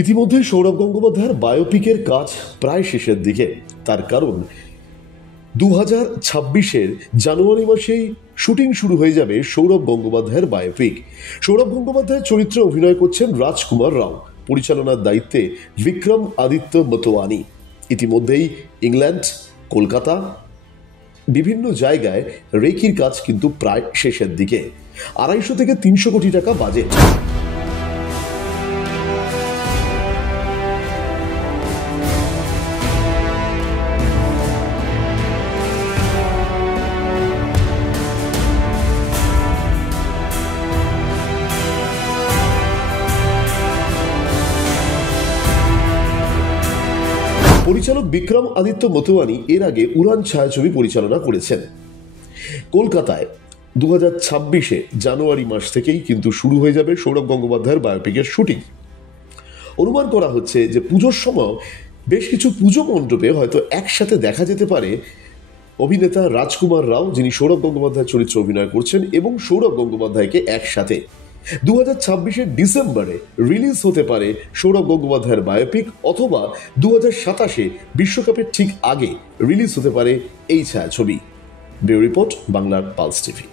ইতিমধ্যে সৌরভ গঙ্গোপাধ্যায়ের বায়োপিকের কাজ প্রায় শেষের দিকে। তার কারণ 2026-এর জানুয়ারি মাসেই শুটিং শুরু হয়ে যাবে সৌরভ গঙ্গোপাধ্যায়ের বায়োপিক। সৌরভ গঙ্গোপাধ্যায়ের চরিত্রে অভিনয় করছেন রাজকুমার রাও, পরিচালনার দায়িত্বে বিক্রম আদিত্য মতোয়ানি। ইতিমধ্যেই ইংল্যান্ড, কলকাতা, বিভিন্ন জায়গায় রেকির কাজ কিন্তু প্রায় শেষের দিকে। 250 থেকে 300 কোটি টাকা বাজেট। পরিচালক বিক্রম আদিত্য মতোয়ানি এর আগে উড়ান ছায়াছবি পরিচালনা করেছেন। কলকাতায় 2026-এ জানুয়ারি মাস থেকেই কিন্তু শুরু হয়ে যাবে সৌরভ গঙ্গোপাধ্যায়ের বায়োপিকের শুটিং। অনুমান করা হচ্ছে যে পুজোর সময় বেশ কিছু পুজো মণ্ডপে হয়তো একসাথে দেখা যেতে পারে অভিনেতা রাজকুমার রাও, যিনি সৌরভ গঙ্গোপাধ্যায়ের চরিত্রে অভিনয় করছেন, এবং সৌরভ গঙ্গোপাধ্যায়কে একসাথে 2026-এর ডিসেম্বরে রিলিজ হতে পারে সৌরভ গঙ্গোপাধ্যায়ের বায়োপিক, অথবা 2027-এ বিশ্বকাপের ঠিক আগে রিলিজ হতে পারে এই ছায়াছবি। ব্যুরো রিপোর্ট, বাংলার পালস টিভি।